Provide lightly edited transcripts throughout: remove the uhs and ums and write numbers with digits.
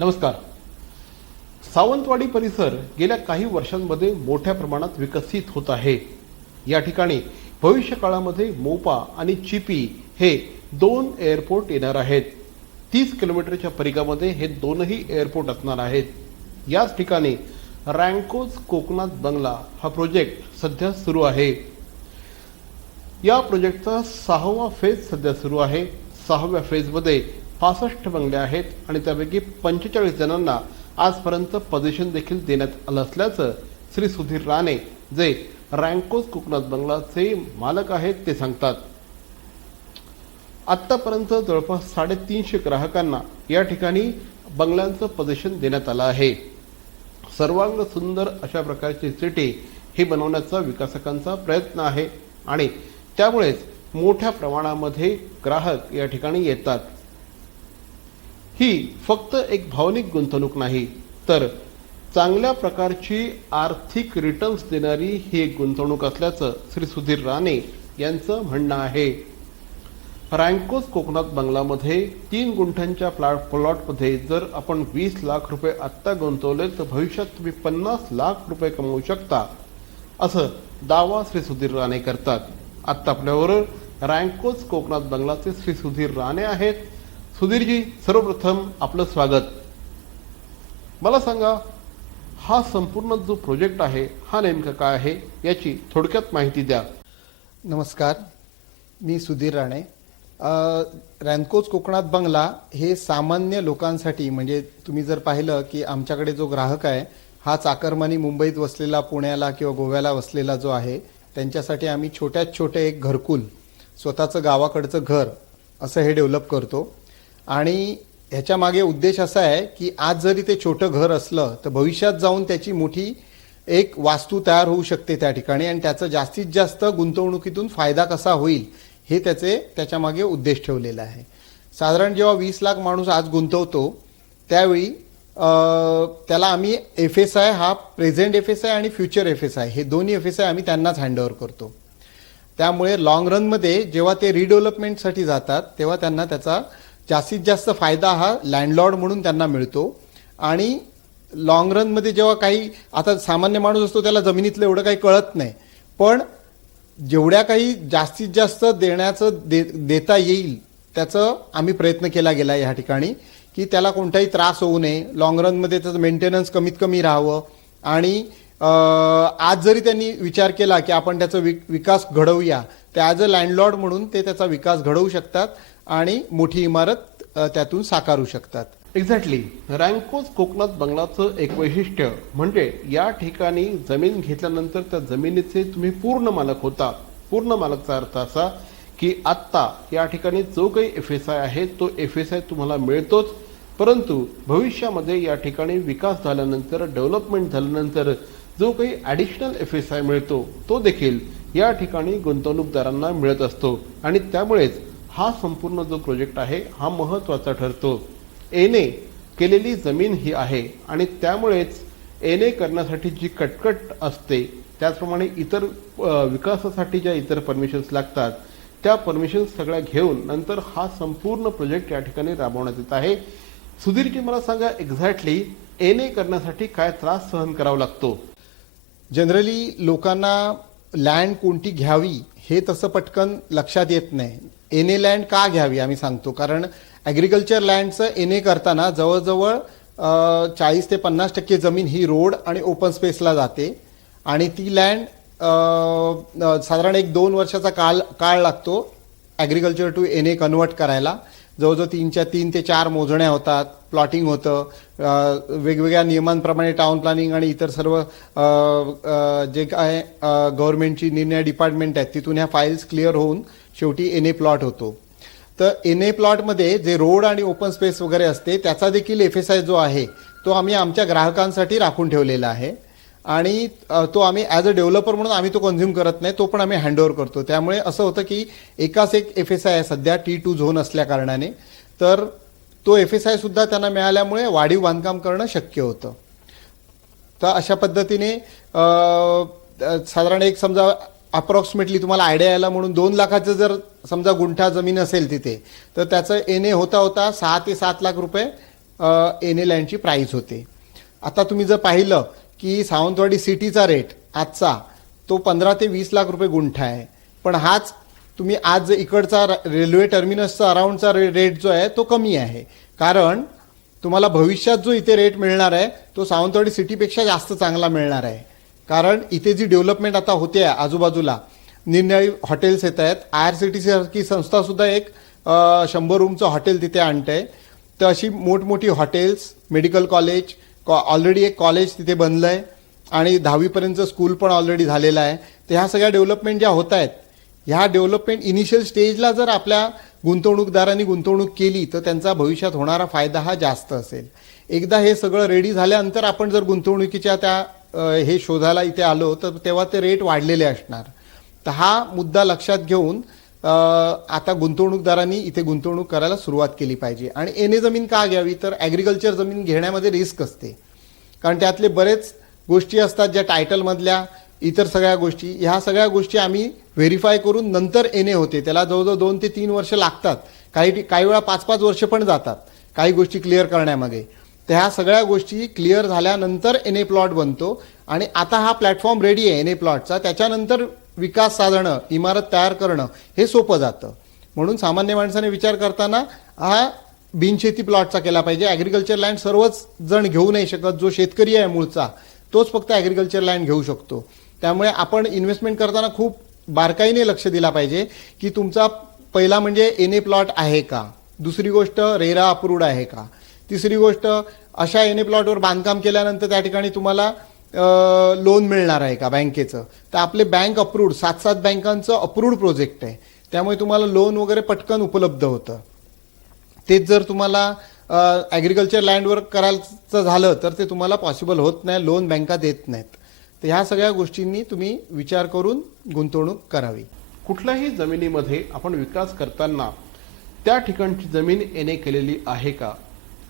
नमस्कार. सावंतवाडी परिसर गेल्या काही वर्षांमध्ये मोठ्या प्रमाणात विकसित होत आहे. या ठिकाणी भविष्य काळामध्ये मोपा आणि चिपी हे दोन एअरपोर्ट येणार आहेत. 30 किलोमीटरच्या परिघामध्ये हे दोनही एअरपोर्ट असणार आहेत. याच ठिकाणी रँकोज कोकणात बंगला हा प्रोजेक्ट सध्या सुरू आहे. या प्रोजेक्टचा 6वा फेज सध्या सुरू आहे. 6व्या फेजमध्ये 65 बंगले आहेत आणि त्यापैकी 45 जणांना आजपर्यंत पोझिशन देखील देण्यात आलं असल्याचं श्री सुधीर राणे, जे रँकोज कोकणात बंगलाचे मालक आहेत, ते सांगतात. आतापर्यंत जवळपास 350 ग्राहकांना या ठिकाणी बंगल्यांचं पोझिशन देण्यात आलं आहे. सर्वांग सुंदर अशा प्रकारची सिटी ही बनवण्याचा विकासकांचा प्रयत्न आहे आणि त्यामुळेच मोठ्या प्रमाणामध्ये ग्राहक या ठिकाणी येतात. ही फक्त एक भावनिक गुंतवणूक नाही, तर चांगल्या प्रकारची आर्थिक रिटर्न्स देणारी ही एक गुंतवणूक असल्याचं श्री सुधीर राणे यांचं म्हणणं आहे. रँकोज कोकणात बंगलामध्ये 3 गुंठ्यांच्या प्लॉटमध्ये जर आपण 20 लाख रुपये आत्ता गुंतवले तर भविष्यात तुम्ही 50 लाख रुपये कमवू शकता, असं दावा श्री सुधीर राणे करतात. आत्ता आपल्याबरोबर रँकोज कोकणात बंगलाचे श्री सुधीर राणे आहेत. सुधीरजी, सर्वप्रथम आपलं स्वागत. मला सांगा, हा संपूर्ण जो प्रोजेक्ट आहे हा नेमका काय आहे, याची थोडक्यात माहिती द्या. नमस्कार, मी सुधीर राणे. रँकोज कोकणात बंगला हे सामान्य लोकांसाठी, म्हणजे तुम्ही जर पाहिलं की आमच्याकडे जो ग्राहक आहे हा चाकरमानी मुंबईत वसलेला, पुण्याला किंवा गोव्याला वसलेला जो आहे, त्यांच्यासाठी आम्ही छोट्यात छोटे एक घरकुल, स्वतःचं गावाकडचं घर असं हे डेव्हलप करतो. आणि ह्याच्या मागे उद्देश असा आहे की आज जरी ते छोटं घर असलं तर भविष्यात जाऊन त्याची मोठी एक वास्तू तयार होऊ शकते त्या ठिकाणी, आणि त्याचं जास्तीत जास्त गुंतवणुकीतून फायदा कसा होईल हे त्याच्या मागे उद्देश ठेवलेला आहे. साधारण जेव्हा 20 लाख माणूस आज गुंतवतो त्यावेळी त्याला आम्ही FSI, हा प्रेझेंट FSI आणि फ्युचर FSI, हे दोन्ही FSI आम्ही त्यांनाच हँडओव्हर करतो. त्यामुळे लॉंग रनमध्ये जेव्हा ते रिडेव्हलपमेंटसाठी जातात तेव्हा त्यांना त्याचा जास्तीत जास्त फायदा हा लँडलॉर्ड म्हणून त्यांना मिळतो. आणि लॉंग रनमध्ये जेव्हा काही, आता सामान्य माणूस असतो त्याला जमिनीतलं एवढं काही कळत नाही, पण जेवढ्या काही जास्तीत जास्त देता येईल त्याचं आम्ही प्रयत्न केला गेला या ठिकाणी, की त्याला कोणताही त्रास होऊ नये, लॉंग रनमध्ये त्याचं मेंटेनन्स कमीत कमी राहावं. आणि आज जरी त्यांनी विचार केला की आपण त्याचा विकास घडवूया, तर ॲज अ लँडलॉर्ड म्हणून ते त्याचा विकास घडवू शकतात आणि मोठी इमारत त्यातून साकारू शकतात. एक्झॅक्टली. रँकोज कोकणात बंगलाचं एक वैशिष्ट्य म्हणजे या ठिकाणी जमीन घेतल्यानंतर त्या जमिनीचे तुम्ही पूर्ण मालक होता. पूर्ण मालकचा अर्थ असा की आत्ता या ठिकाणी जो काही FSI आहे तो FSI तुम्हाला मिळतोच, परंतु भविष्यामध्ये या ठिकाणी विकास झाल्यानंतर, डेव्हलपमेंट झाल्यानंतर जो काही ॲडिशनल FSI मिळतो तो देखील या ठिकाणी गुंतवणूकदारांना मिळत असतो. आणि त्यामुळेच हा संपूर्ण जो प्रोजेक्ट आहे हा महत्त्वाचा ठरतो. एने केलेली जमीन ही आहे आणि त्यामुळेच एने करण्यासाठी जी कटकट असते, त्याचप्रमाणे इतर विकासासाठी ज्या इतर परमिशन्स लागतात त्या परमिशन्स सगळ्या घेऊन नंतर हा संपूर्ण प्रोजेक्ट या ठिकाणी राबवण्यात येत आहे. सुधीरजी, मला सांगा, एक्झॅक्टली एने करण्यासाठी काय त्रास सहन करावा लागतो? जनरली लोकांना लँड कोणती घ्यावी हे तसं पटकन लक्षात येत नाही. एने लँड का घ्यावी आम्ही सांगतो, कारण ॲग्रिकल्चर लँडचं एने करताना जवळजवळ 40 ते 50% जमीन ही रोड आणि ओपन स्पेसला जाते, आणि ती लँड साधारण 1-2 वर्षाचा काळ लागतो ॲग्रिकल्चर टू एने कन्वर्ट करायला. जवळजवळ 3 ते 4 मोजण्या होतात, प्लॉटिंग होतं, वेगवेगळ्या नियमांप्रमाणे टाउन प्लॅनिंग आणि इतर सर्व जे काय गव्हर्नमेंटची निर्णय डिपार्टमेंट आहेत तिथून ह्या फाईल्स क्लिअर होऊन शेवटी एने प्लॉट होतो. तर एने प्लॉटमध्ये जे रोड आणि ओपन स्पेस वगैरे असते त्याचा देखील FSI जो आहे तो आम्ही आमच्या ग्राहकांसाठी राखून ठेवलेला आहे, आणि तो आम्ही ॲज अ डेव्हलपर म्हणून आम्ही तो कन्झ्युम करत नाही, तो पण आम्ही हँडओव्हर करतो. त्यामुळे असं होतं की एकाच एक FSI आहे सध्या T2 झोन असल्या कारणाने, तर तो FSI सुद्धा त्यांना मिळाल्यामुळे वाढीव बांधकाम करणं शक्य होतं. तर अशा पद्धतीने साधारण एक समजा अप्रॉक्सिमेटली तुम्हाला आयडिया यायला म्हणून 2 लाखाचं जर समजा गुंठा जमीन असेल तिथे, तर त्याचं एने होता 6 ते 7 लाख रुपये एनए लँडची प्राइस होते. आता तुम्ही जर पाहिलं की सावंतवाडी सिटीचा रेट आजचा तो 15 ते 20 लाख रुपये गुंठा आहे, पण हाच तुम्ही आज इकडचा रेल्वे टर्मिनसचा अराउंडचा रेट जो आहे तो कमी आहे. कारण तुम्हाला भविष्यात जो इथे रेट मिळणार आहे तो सावंतवाडी सिटीपेक्षा जास्त चांगला मिळणार आहे. कारण इथे जी डेव्हलपमेंट आता होते आहे आजूबाजूला निरनिराळी हॉटेल्स येत आहेत. IRCTC सारखी संस्था सुद्धा एक 100 रूमचं हॉटेल तिथे आणते. तर अशी मोठमोठी हॉटेल्स, मेडिकल कॉलेज, ऑलरेडी एक कॉलेज तिथे बनलं आहे आणि 10वीपर्यंतचं स्कूल पण ऑलरेडी झालेलं आहे. तर ह्या सगळ्या डेव्हलपमेंट ज्या होत आहेत ह्या डेव्हलपमेंट इनिशियल स्टेजला जर आपल्या गुंतवणूकदारांनी गुंतवणूक केली तर त्यांचा भविष्यात होणारा फायदा हा जास्त असेल. एकदा हे सगळं रेडी झाल्यानंतर आपण जर गुंतवणुकीच्या त्या हे शोधायला इथे आलो तर तेव्हा ते रेट वाढलेले असणार. तर हा मुद्दा लक्षात घेऊन आता गुंतवणूकदारांनी इथे गुंतवणूक करायला सुरुवात केली पाहिजे. आणि एनए जमीन का घ्यावी तर ॲग्रिकल्चर जमीन घेण्यामध्ये रिस्क असते. कारण त्यातले बरेच गोष्टी असतात ज्या टायटलमधल्या इतर सगळ्या गोष्टी, ह्या सगळ्या गोष्टी आम्ही व्हेरीफाय करून नंतर एनए होते. त्याला जवळजवळ 2 ते 3 वर्ष लागतात, काही वेळा 5-5 वर्ष पण जातात काही गोष्टी क्लिअर करण्यामध्ये. तर ह्या सगळ्या गोष्टी क्लिअर झाल्यानंतर एनए प्लॉट बनतो. आणि आता हा प्लॅटफॉर्म रेडी आहे एनए प्लॉटचा. त्याच्यानंतर विकास साधणं, इमारत तयार करणं हे सोपं जातं. म्हणून सामान्य माणसाने विचार करताना हा बिनशेती प्लॉटचा केला पाहिजे. ॲग्रिकल्चर लँड सर्वच जण घेऊ नाही शकत. जो शेतकरी आहे मूळचा तोच फक्त ॲग्रिकल्चर लँड घेऊ शकतो. त्यामुळे आपण इन्व्हेस्टमेंट करताना खूप बारकाईने लक्ष दिला पाहिजे की तुमचा पहिला म्हणजे एनए प्लॉट आहे का, दुसरी गोष्ट रेरा अप्रूव्ड आहे का, तिसरी गोष्ट अशा एनए प्लॉटवर बांधकाम केल्यानंतर त्या ठिकाणी तुम्हाला लोन मिळणार आहे का बँकेचं. तर आपले बँक अप्रूव्ड 7 बँकांचं अप्रूव्ड प्रोजेक्ट आहे. त्यामुळे तुम्हाला लोन वगैरे पटकन उपलब्ध होतं. तेच जर तुम्हाला ॲग्रिकल्चर लँडवर करायचं झालं तर ते तुम्हाला पॉसिबल होत नाही, लोन बँका देत नाहीत. तर ह्या सगळ्या गोष्टींनी तुम्ही विचार करून गुंतवणूक करावी. कुठल्याही जमिनीमध्ये आपण विकास करताना त्या ठिकाणची जमीन एनए केलेली आहे का,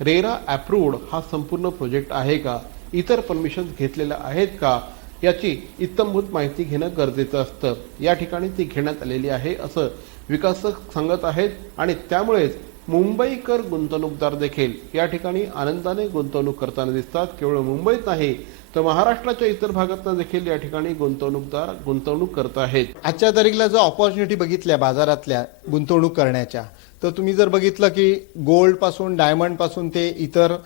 रेरा अप्रूव्ड हा संपूर्ण प्रोजेक्ट आहे का, इतर परमिशन घेतलेल्या आहेत का, याची इत्थंभूत माहिती घेणं गरजेचं असतं. या ठिकाणी ती घेण्यात आलेली आहे असं विकासक सांगत आहेत. आणि त्यामुळेच मुंबईकर गुंतवणूकदार देखील या ठिकाणी आनंदाने गुंतवणूक करताना दिसतात. केवळ मुंबईत नाही तर महाराष्ट्राच्या इतर भागातून देखील या ठिकाणी गुंतवणूकदार गुंतवणूक करत आहेत. आजच्या तारीखला जर ऑपॉर्च्युनिटी बघितल्या बाजारातल्या गुंतवणूक करण्याच्या तर तुम्ही जर बघितलं की गोल्ड पासून, डायमंड पासून ते इतर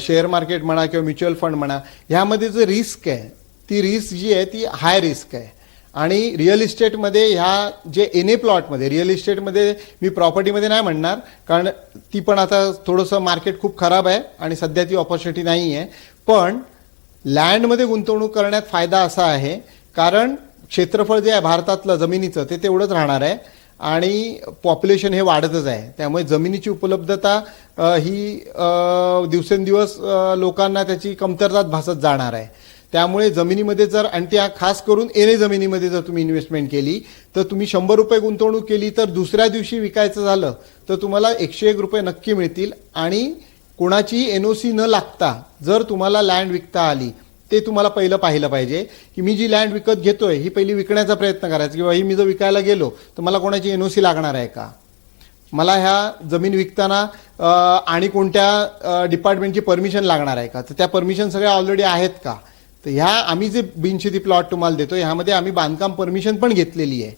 शेअर मार्केट म्हणा किंवा म्युच्युअल फंड म्हणा, ह्यामध्ये जे रिस्क आहे ती रिस्क जी आहे ती हाय रिस्क आहे. आणि रिअल इस्टेटमध्ये ह्या जे एनए प्लॉटमध्ये, रिअल इस्टेटमध्ये मी प्रॉपर्टीमध्ये नाही म्हणणार कारण ती पण आता थोडंसं मार्केट खूप खराब आहे आणि सध्या ती ऑपॉर्च्युनिटी नाही आहे. पण लँडमध्ये गुंतवणूक करण्यात फायदा असा आहे कारण क्षेत्रफळ जे आहे भारतातलं जमिनीचं ते तेवढंच राहणार आहे आणि पॉप्युलेशन हे वाढतच आहे. त्यामुळे जमिनीची उपलब्धता ही दिवसेंदिवस लोकांना त्याची कमतरता भासत जाणार आहे. त्यामुळे जमिनीमध्ये जर, आणि त्या खास करून एनए जमिनीमध्ये जर तुम्ही इन्व्हेस्टमेंट केली तर तुम्ही 100 रुपये गुंतवणूक केली तर दुसऱ्या दिवशी विकायचं झालं तर तुम्हाला 101 रुपये नक्की मिळतील. आणि कोणाची एनओसी न लागता जर तुम्हाला लँड विकता आली ते तुम्हाला पहिलं पाहिलं पाहिजे की मी जी लँड विकत घेतोय ही पहिली विकण्याचा प्रयत्न करायचा, किंवा ही मी जर विकायला गेलो तर मला कोणाची एनओसी लागणार आहे का, मला ह्या जमीन विकताना आणि कोणत्या डिपार्टमेंटची परमिशन लागणार आहे का, तर त्या परमिशन सगळ्या ऑलरेडी आहेत का. तर ह्या आम्ही जे बिनशेती प्लॉट तुम्हाला देतो ह्यामध्ये आम्ही बांधकाम परमिशन पण घेतलेली आहे.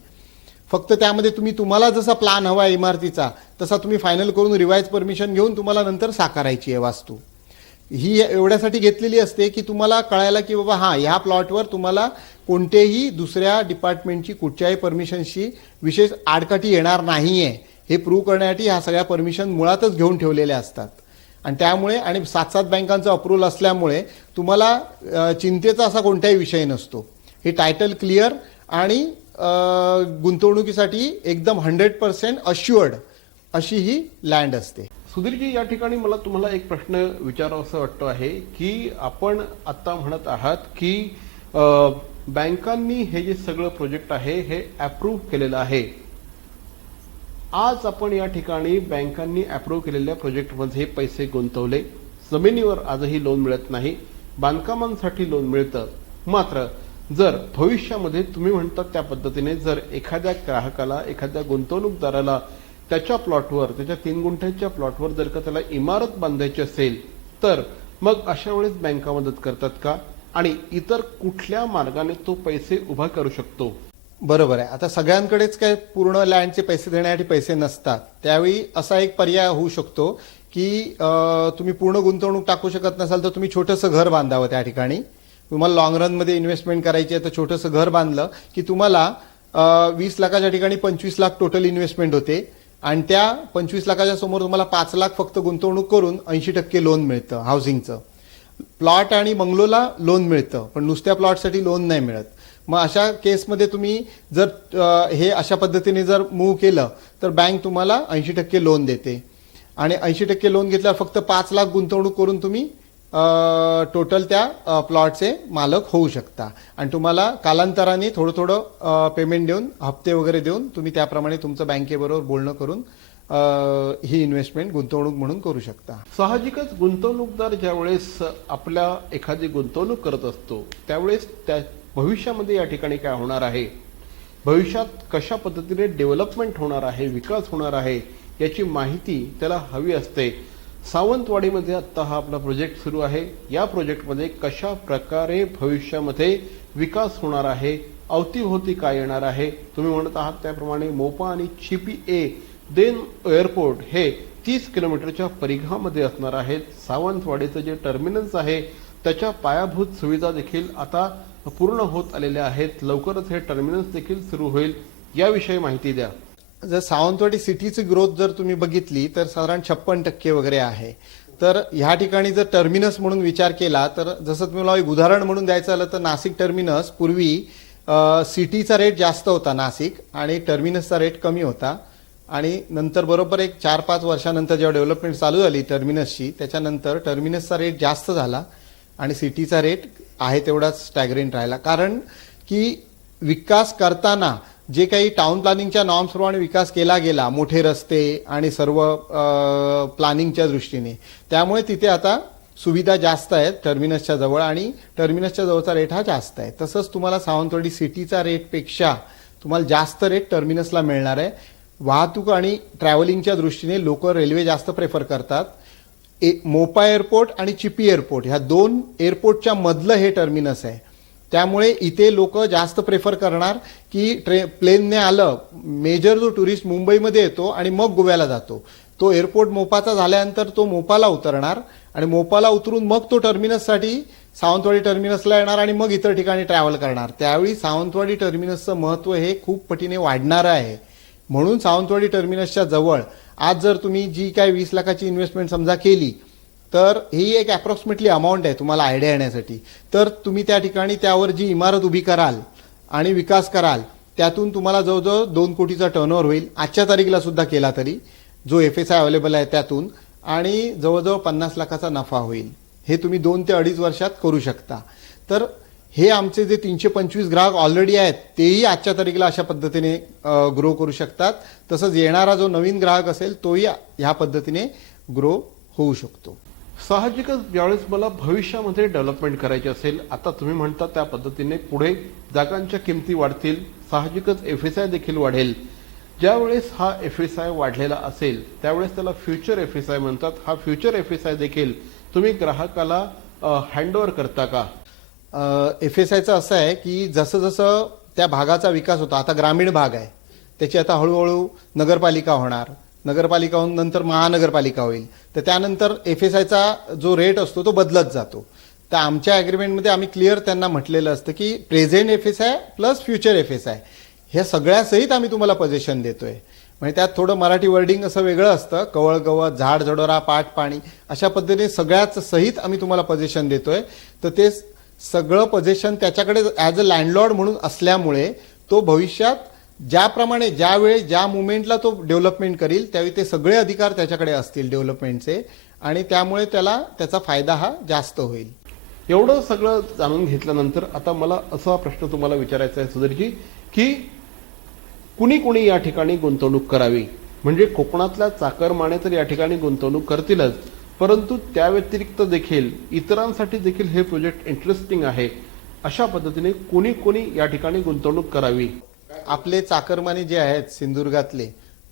फक्त त्यामध्ये तुम्हाला जसा प्लॅन हवा आहे इमारतीचा तसा तुम्ही फायनल करून रिवाइज परमिशन घेऊन तुम्हाला नंतर साकारायची आहे वास्तू. ही एवढ्यासाठी घेतलेली असते की तुम्हाला कळायला की बाबा हां ह्या प्लॉटवर तुम्हाला कोणतेही दुसऱ्या डिपार्टमेंटची कुठच्याही परमिशनशी विशेष आडकाठी येणार नाहीये हे प्रूव्ह करण्यासाठी ह्या सगळ्या परमिशन मुळातच घेऊन ठेवलेल्या असतात. आणि त्यामुळे आणि 7 बँकांचं अप्रूव्हल असल्यामुळे तुम्हाला चिंतेचा असा कोणताही विषय नसतो. हे टायटल क्लिअर आणि गुंतवणुकीसाठी एकदम 100% अश्युअर्ड अशी ही लँड असते. सुधीरजी, या ठिकाणी मला तुम्हाला एक प्रश्न विचारावासा वाटतो आहे की आपण आता म्हणत आहात की बँकांनी हे जे सगळं प्रोजेक्ट आहे हे अप्रूव्ह केलेलं आहे. आज आपण या ठिकाणी बँकांनी अप्रूव्ह केलेल्या प्रोजेक्टमध्ये पैसे गुंतवले, जमिनीवर आजही लोन मिळत नाही, बांधकामांसाठी लोन मिळतं. मात्र जर भविष्यामध्ये तुम्ही म्हणतात त्या पद्धतीने जर एखाद्या ग्राहकाला, एखाद्या गुंतवणूकदाराला त्याच्या प्लॉटवर, त्याच्या 3 गुंठ्याच्या प्लॉटवर जर का त्याला इमारत बांधायची असेल तर मग अशा वेळेस बँका मदत करतात का, आणि इतर कुठल्या मार्गाने तो पैसे उभा करू शकतो? बरोबर आहे. आता सगळ्यांकडेच काय पूर्ण लँडचे पैसे देण्यासाठी पैसे नसतात. त्यावेळी असा एक पर्याय होऊ शकतो की तुम्ही पूर्ण गुंतवणूक टाकू शकत नसाल तर तुम्ही छोटंसं घर बांधावं त्या ठिकाणी. तुम्हाला लॉंग रनमध्ये इन्व्हेस्टमेंट करायची आहे तर छोटंसं घर बांधलं की तुम्हाला 20 लाखाच्या ठिकाणी 25 लाख टोटल इन्व्हेस्टमेंट होते आणि त्या 25 लाखाच्या समोर तुम्हाला 5 लाख फक्त गुंतवणूक करून 80% लोन मिळतं हाऊसिंगचं. प्लॉट आणि बंगलोला लोन मिळतं पण नुसत्या प्लॉटसाठी लोन नाही मिळत. मग अशा केसमध्ये तुम्ही जर हे अशा पद्धतीने जर मूव्ह केलं तर बँक तुम्हाला 80% लोन देते आणि 80% लोन घेतल्यावर फक्त 5 लाख गुंतवणूक करून तुम्ही टोटल त्या प्लॉटचे मालक होऊ शकता आणि तुम्हाला कालांतराने थोडं थोडं पेमेंट देऊन, हप्ते वगैरे देऊन तुम्ही त्याप्रमाणे तुमचं बँकेबरोबर बोलणं करून ही इन्व्हेस्टमेंट गुंतवणूक म्हणून करू शकता. साहजिकच गुंतवणूकदार ज्यावेळेस आपल्या एखादी गुंतवणूक करत असतो त्यावेळेस त्या भविष्यामध्ये या ठिकाणी काय होणार आहे, भविष्यात कशा पद्धतीने डेव्हलपमेंट होणार आहे, विकास होणार आहे याची माहिती त्याला हवी असते. सावंतवाडीमध्ये आता हा आपला प्रोजेक्ट सुरू आहे. या प्रोजेक्टमध्ये कशा प्रकारे भविष्यामध्ये विकास होणार आहे, अवतीभोवती काय येणार आहे, तुम्ही म्हणत आहात त्याप्रमाणे मोपा आणि चिपी ए देन एअरपोर्ट हे 30 किलोमीटरच्या परिघामध्ये असणार आहेत. सावंतवाडीचं जे टर्मिनल्स आहे त्याच्या पायाभूत सुविधा देखील आता पूर्ण होत आलेल्या आहेत. लवकरच हे टर्मिनल्स देखील सुरू होईल. याविषयी माहिती द्या. जर सावंतवाडी सिटीची ग्रोथ जर तुम्ही बघितली तर साधारण 56% वगैरे आहे. तर ह्या ठिकाणी जर टर्मिनस म्हणून विचार केला तर जसं तुम्हाला एक उदाहरण म्हणून द्यायचं आलं तर नाशिक टर्मिनस पूर्वी सिटीचा रेट जास्त होता नाशिक आणि टर्मिनसचा रेट कमी होता आणि नंतर बरोबर एक 4-5 वर्षानंतर जेव्हा डेव्हलपमेंट चालू झाली टर्मिनसची त्याच्यानंतर टर्मिनसचा रेट जास्त झाला आणि सिटीचा रेट आहे तेवढाच स्टॅगरेंट राहिला. कारण की विकास करताना जे काही टाउन प्लॅनिंगच्या नॉर्म्सप्रमाणे विकास केला गेला, मोठे रस्ते आणि सर्व प्लॅनिंगच्या दृष्टीने, त्यामुळे तिथे आता सुविधा जास्त आहेत टर्मिनसच्या जवळ आणि टर्मिनसच्या जवळचा रेट हा जास्त आहे. तसंच तुम्हाला सावंतवाडी सिटीचा रेटपेक्षा तुम्हाला जास्त रेट टर्मिनसला मिळणार आहे. वाहतूक आणि ट्रॅव्हलिंगच्या दृष्टीने लोक रेल्वे जास्त प्रेफर करतात. मोपा एअरपोर्ट आणि चिपी एअरपोर्ट ह्या 2 एअरपोर्टच्या मधलं हे टर्मिनस आहे. त्यामुळे इथे लोक जास्त प्रेफर करणार की प्लेनने आलं. मेजर जो टुरिस्ट मुंबईमध्ये येतो आणि मग गोव्याला जातो तो एअरपोर्ट मोपाचा झाल्यानंतर तो मोपाला उतरणार आणि मोपाला उतरून मग तो टर्मिनससाठी सावंतवाडी टर्मिनसला येणार आणि मग इतर ठिकाणी ट्रॅव्हल करणार. त्यावेळी सावंतवाडी टर्मिनसचं महत्त्व हे खूप पटीने वाढणारं आहे. म्हणून सावंतवाडी टर्मिनसच्या जवळ आज जर तुम्ही जी काय 20 लाखाची इन्व्हेस्टमेंट समजा केली तर ही एक अप्रॉक्सिमेटली अमाऊंट आहे तुम्हाला आयडिया येण्यासाठी. तर तुम्ही त्या ठिकाणी त्यावर जी इमारत उभी कराल आणि विकास कराल त्यातून तुम्हाला जवळजवळ 2 कोटीचा टर्नओव्हर होईल आजच्या तारीखला सुद्धा केला तरी, जो FSI अवेलेबल आहे त्यातून, आणि जवळजवळ 50 लाखाचा नफा होईल. हे तुम्ही 2 ते 2.5 वर्षात करू शकता. तर हे आमचे जे 325 ग्राहक ऑलरेडी आहेत तेही आजच्या तारीखला अशा पद्धतीने ग्रो करू शकतात. तसंच येणारा जो नवीन ग्राहक असेल तोही ह्या पद्धतीने ग्रो होऊ शकतो. साहजिकच ज्यावेळेस मला भविष्यामध्ये डेव्हलपमेंट करायची असेल, आता तुम्ही म्हणता त्या पद्धतीने पुढे जागांच्या किमती वाढतील, साहजिकच FSI देखील वाढेल. ज्यावेळेस हा FSI वाढलेला असेल त्यावेळेस त्याला फ्युचर FSI म्हणतात. हा फ्युचर FSI देखील तुम्ही ग्राहकाला हँडओव्हर करता का? FSIचं असं आहे की जसं जसं त्या भागाचा विकास होतो, आता ग्रामीण भाग आहे त्याची आता हळूहळू नगरपालिका होणार, नगरपालिका होऊन नंतर महानगरपालिका होईल, तर त्यानंतर FSIचा जो रेट असतो तो बदलत जातो. तर आमच्या अग्रीमेंटमध्ये आम्ही क्लिअर त्यांना म्हटलेलं असतं की present FSI plus future FSI ह्या सगळ्यासहित आम्ही तुम्हाला पोझिशन देतोय. म्हणजे त्यात थोडं मराठी वर्डिंग असं वेगळं असतं, कवळ गवत, झाड झडोरा, पाट पाणी, अशा पद्धतीने सगळ्याच सहित आम्ही तुम्हाला पोझिशन देतोय. तर ते सगळं पोझिशन त्याच्याकडे ॲज अ लँडलॉर्ड म्हणून असल्यामुळे तो भविष्यात ज्याप्रमाणे ज्यावेळी ज्या मुवमेंटला तो डेव्हलपमेंट करील त्यावेळी ते सगळे अधिकार त्याच्याकडे असतील डेव्हलपमेंटचे आणि त्यामुळे त्याला त्याचा फायदा हा जास्त होईल. एवढं सगळं जाणून घेतल्यानंतर आता मला असा प्रश्न तुम्हाला विचारायचा आहे सुधीरजी, की कुणी कुणी या ठिकाणी गुंतवणूक करावी? म्हणजे कोकणातल्या चाकरमाने तर या ठिकाणी गुंतवणूक करतीलच, परंतु त्या व्यतिरिक्त देखील इतरांसाठी देखील हे प्रोजेक्ट इंटरेस्टिंग आहे. अशा पद्धतीने कुणी कुणी या ठिकाणी गुंतवणूक करावी? आपले चाकरमाने जे आहेत सिंधुदुर्गातले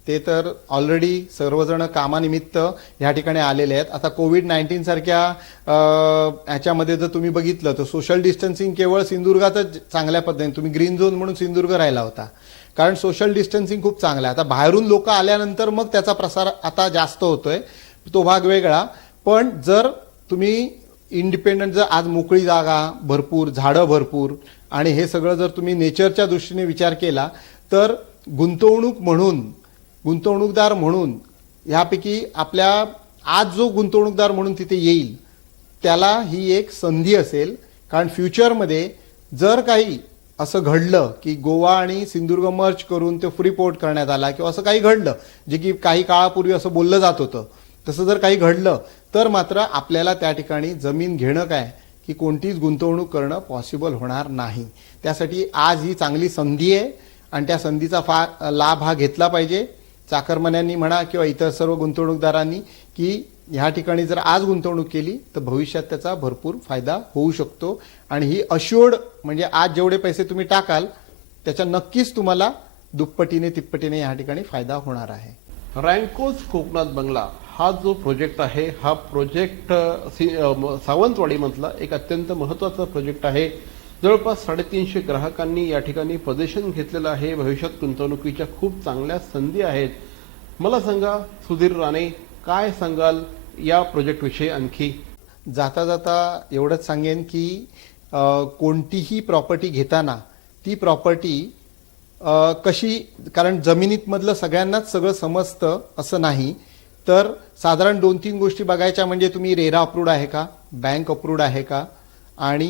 ते तर ऑलरेडी सर्वजण कामानिमित्त ह्या ठिकाणी आलेले आहेत. आता कोविड-19 सारख्या ह्याच्यामध्ये जर तुम्ही बघितलं तर सोशल डिस्टन्सिंग केवळ सिंधुदुर्गातच चांगल्या पद्धतीने, तुम्ही ग्रीन झोन म्हणून सिंधुदुर्ग राहिला होता, कारण सोशल डिस्टन्सिंग खूप चांगलं आहे. आता बाहेरून लोक आल्यानंतर मग त्याचा प्रसार आता जास्त होतोय, तो भाग वेगळा. पण जर तुम्ही इंडिपेंडंट, जर आज मोकळी जागा भरपूर, झाडं भरपूर आणि हे सगळं जर तुम्ही नेचरच्या दृष्टीने विचार केला तर गुंतवणूकदार म्हणून ह्यापैकी आपल्या आज जो गुंतवणूकदार म्हणून तिथे येईल त्याला ही एक संधी असेल. कारण फ्युचरमध्ये जर काही असं घडलं की गोवा आणि सिंधुदुर्ग मर्ज करून ते फ्री पोर्ट करण्यात आला किंवा असं काही घडलं, जे की काही काळापूर्वी असं बोललं जात होतं, तसं जर काही घडलं तर मात्र आपल्याला त्या ठिकाणी जमीन घेणं काय की कोणतीच गुंतवणूक करणं पॉसिबल होणार नाही. त्यासाठी आज ही चांगली संधी आहे आणि त्या संधीचा लाभ हा घेतला पाहिजे. चाकरमान्यांनी म्हणा किंवा इतर सर्व गुंतवणूकदारांनी की ह्या ठिकाणी जर आज गुंतवणूक केली तर भविष्यात त्याचा भरपूर फायदा होऊ शकतो. आणि ही अश्युअर्ड, म्हणजे आज जेवढे पैसे तुम्ही टाकाल त्याच्या नक्कीच तुम्हाला दुप्पटीने तिप्पटीने ह्या ठिकाणी फायदा होणार आहे. रँकोज कोकणात बंगला हा जो प्रोजेक्ट आहे, हा प्रोजेक्ट सावंतवाडीमधला एक अत्यंत महत्त्वाचा प्रोजेक्ट आहे. जवळपास 350 ग्राहकांनी या ठिकाणी पोझिशन घेतलेलं आहे. भविष्यात गुंतवणुकीच्या खूप चांगल्या संधी आहेत. मला सांगा सुधीर राणे, काय सांगाल या प्रोजेक्टविषयी आणखी? जाता जाता एवढंच सांगेन की कोणतीही प्रॉपर्टी घेताना ती प्रॉपर्टी कशी, कारण जमिनीत मधलं सगळ्यांनाच सगळं समजतं असं नाही, तर साधारण 2-3 गोष्टी बघायच्या. म्हणजे तुम्ही रेरा अप्रूव्ड आहे का, बँक अप्रूव्ड आहे का, आणि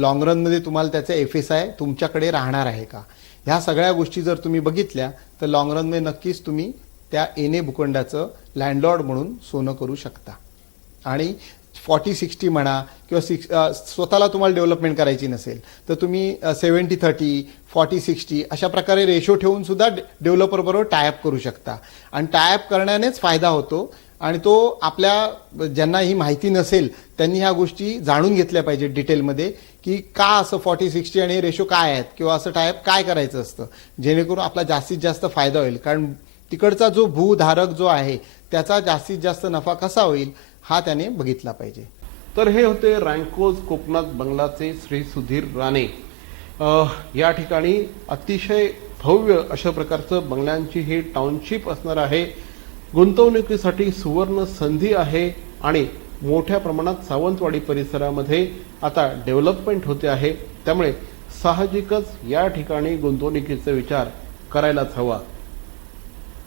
लॉंग रनमध्ये तुम्हाला त्याचे FSI तुमच्याकडे राहणार आहे का. ह्या सगळ्या गोष्टी जर तुम्ही बघितल्या तर लॉंग रनमध्ये नक्कीच तुम्ही त्या एने भूखंडाचं लँडलॉर्ड म्हणून सोनं करू शकता. आणि 40-60 म्हणा किंवा स्वतःला तुम्हाला डेव्हलपमेंट करायची नसेल तर तुम्ही 70-30, 40-60 अशा प्रकारे रेशो ठेवून सुद्धा डेव्हलपर बरोबर टायअप करू शकता. आणि टायअप करण्यानेच फायदा होतो. आणि तो आपल्या ज्यांना ही माहिती नसेल त्यांनी ह्या गोष्टी जाणून घेतल्या पाहिजे डिटेलमध्ये की का असं 40-60 आणि रेशो काय आहेत किंवा असं टायप काय करायचं असतं, जेणेकरून आपला जास्तीत जास्त फायदा होईल. कारण तिकडचा जो भूधारक जो आहे त्याचा जास्तीत जास्त नफा कसा होईल हा त्याने बघितला पाहिजे. तर हे होते रँकोज कोकणात बंगलाचे श्री सुधीर राणे. या ठिकाणी अतिशय भव्य अशा प्रकारचं बंगल्यांची ही टाउनशिप असणार आहे. गुंतवणुकीसाठी सुवर्ण संधी आहे आणि मोठ्या प्रमाणात सावंतवाडी परिसरामध्ये आता डेव्हलपमेंट होते आहे. त्यामुळे साहजिकच या ठिकाणी गुंतवणुकीचा विचार करायलाच हवा.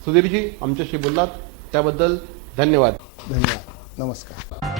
सुधीरजी, आमच्याशी बोललात त्याबद्दल धन्यवाद. धन्यवाद. नमस्कार.